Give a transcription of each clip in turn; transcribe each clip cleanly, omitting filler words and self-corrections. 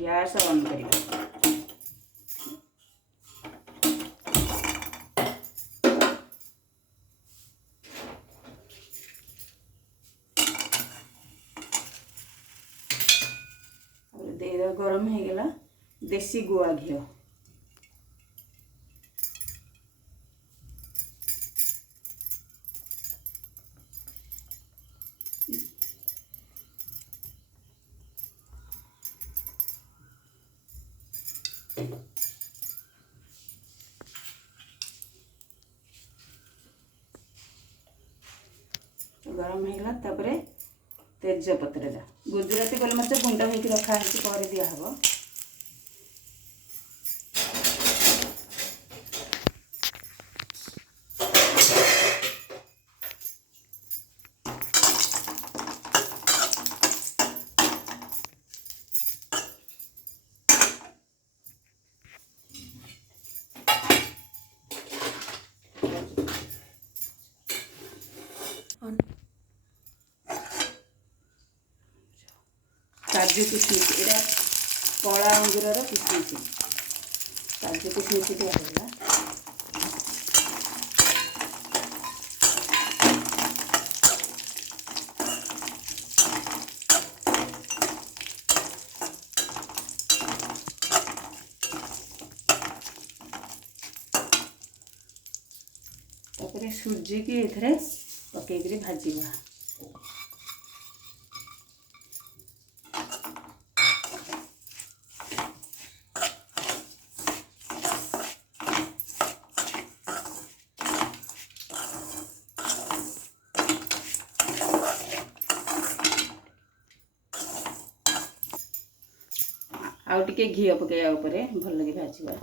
Gas on करियो। दे गरम हो गला देसी गुआ घी गरम होगा तापर तेजपत्र गुजराती गोलमरिच गुंड होकर रखाही पर दिहब। काजू किशमिश एटा कला अंगूर किशमिश काजू किशमिश दिया तापर सूजी की एथरे पकईकरी भाजवा। आउ टिके घी पकड़ा उपरे भल लगे भाजवा।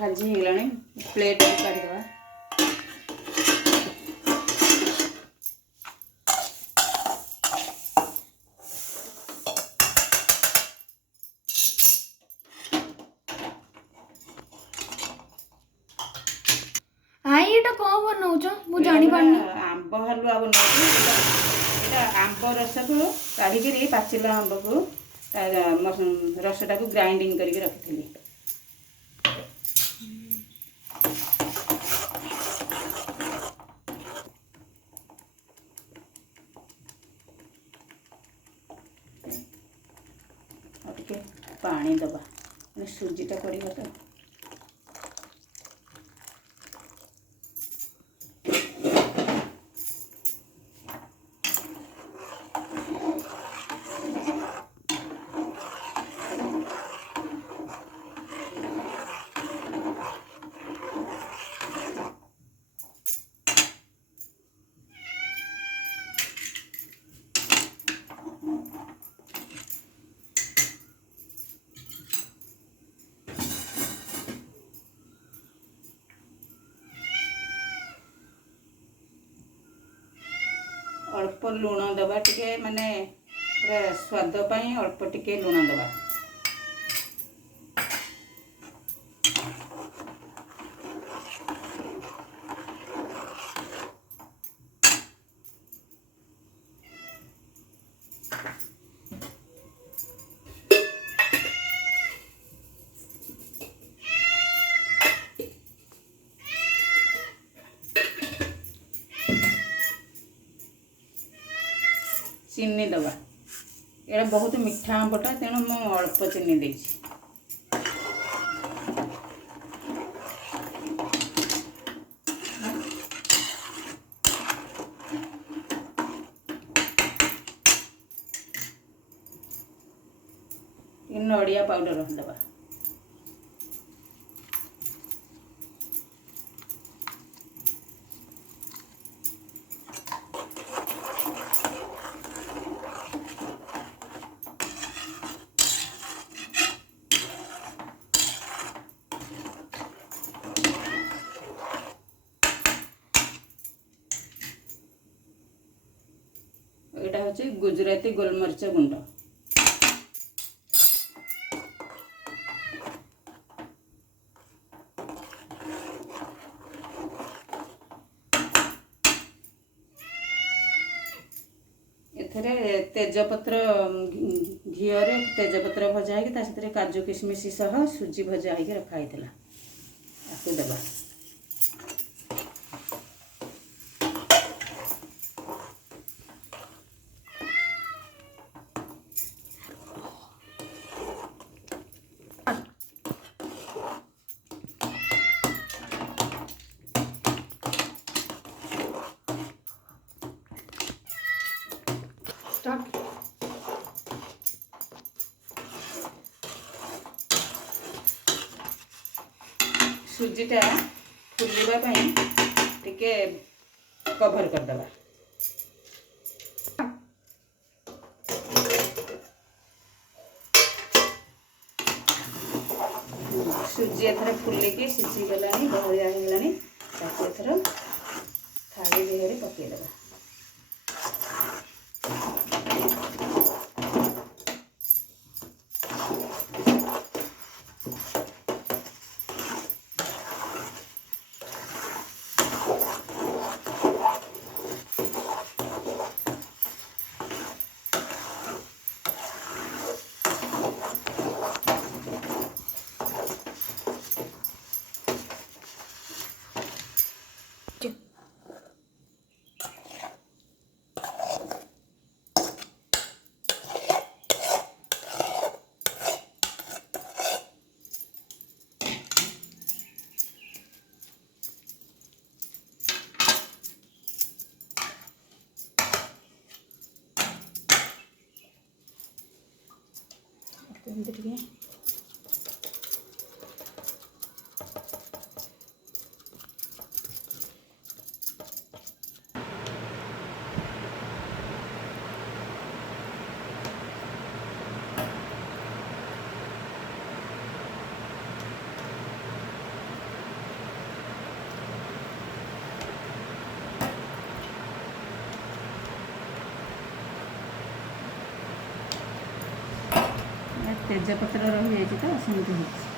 भाजी होगलानी प्लेट काढ़ीदवा। आई एटा को बनाउछ मु जानि पानी आंब हलवा बनाउछ। एटा आंब रस को काढ़ी के पाचिला आंब को रसटा को ग्राइंडिंग करके रखिथली। पानी दबा सूजीटा पड़ेगा तो अल्प लुण दबा टिके माने ଏଥିରେ ସ୍ୱାଦ ପାଇଁ ଅଳ୍ପ ଟିକେ ଲୁଣ ଦେବା। ଚିନି ଦେବା। ଏଇଟା ବହୁତ ମିଠା ଆମ୍ବଟା, ତେଣୁ ମୁଁ ଅଳ୍ପ ଚିନି ଦେଇଛି। ଟିକେ ନଡ଼ିଆ ପାଉଡ଼ର ଦେବା। ଏଇଟା ହେଉଛି ଗୁଜୁରାତି ଗୋଲମରିଚ ଗୁଣ୍ଡ। ଏଥିରେ ତେଜପତ୍ର, ଘିଅରେ ତେଜପତ୍ର ଭଜା ହେଇକି ତା ସେଥିରେ କାଜୁ କିସମିଶ ସହ ସୁଜି ଭଜା ହେଇକି ରଖା ହେଇଥିଲା, ତାକୁ ଦେବା। स्टार्ट। ସୁଜିଟା ଫୁଲିବା ପାଇଁ ଟିକେ କଭର କରିଦେବା। ସୁଜି ଏଥର ଫୁଲିକି ସିଝିଗଲାଣି, ବହଳିଆ ହେଇଗଲାଣି। ତାକୁ ଏଥର ଥାଳି ଦେହରେ ପକାଇଦେବା। ଏମିତି ଟିକେ ତେଜପତ୍ର ରହିଯାଇଛି ତ ସେମିତି ହେଉଛି।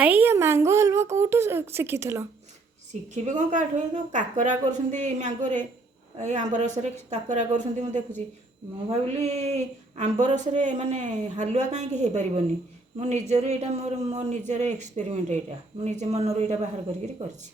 ଆଇ ଏ ମ୍ୟାଙ୍ଗୋ ହଲୱା କେଉଁଠୁ ଶିଖିଥିଲ? ଶିଖିବି କ'ଣ କାଠୁ ଏ ଯେଉଁ କାକରା କରୁଛନ୍ତି ମ୍ୟାଙ୍ଗୋରେ, ଏଇ ଆମ୍ବ ରସରେ କାକରା କରୁଛନ୍ତି ମୁଁ ଦେଖୁଛି। ମୁଁ ଭାବିଲି ଆମ୍ବ ରସରେ ମାନେ ହାଲୁଆ କାହିଁକି ହେଇପାରିବନି। ମୁଁ ନିଜରୁ ଏଇଟା ମୋ ନିଜର ଏକ୍ସପେରିମେଣ୍ଟ, ଏଇଟା ମୁଁ ନିଜେ ମନରୁ ଏଇଟା ବାହାର କରିକିରି କରିଛି।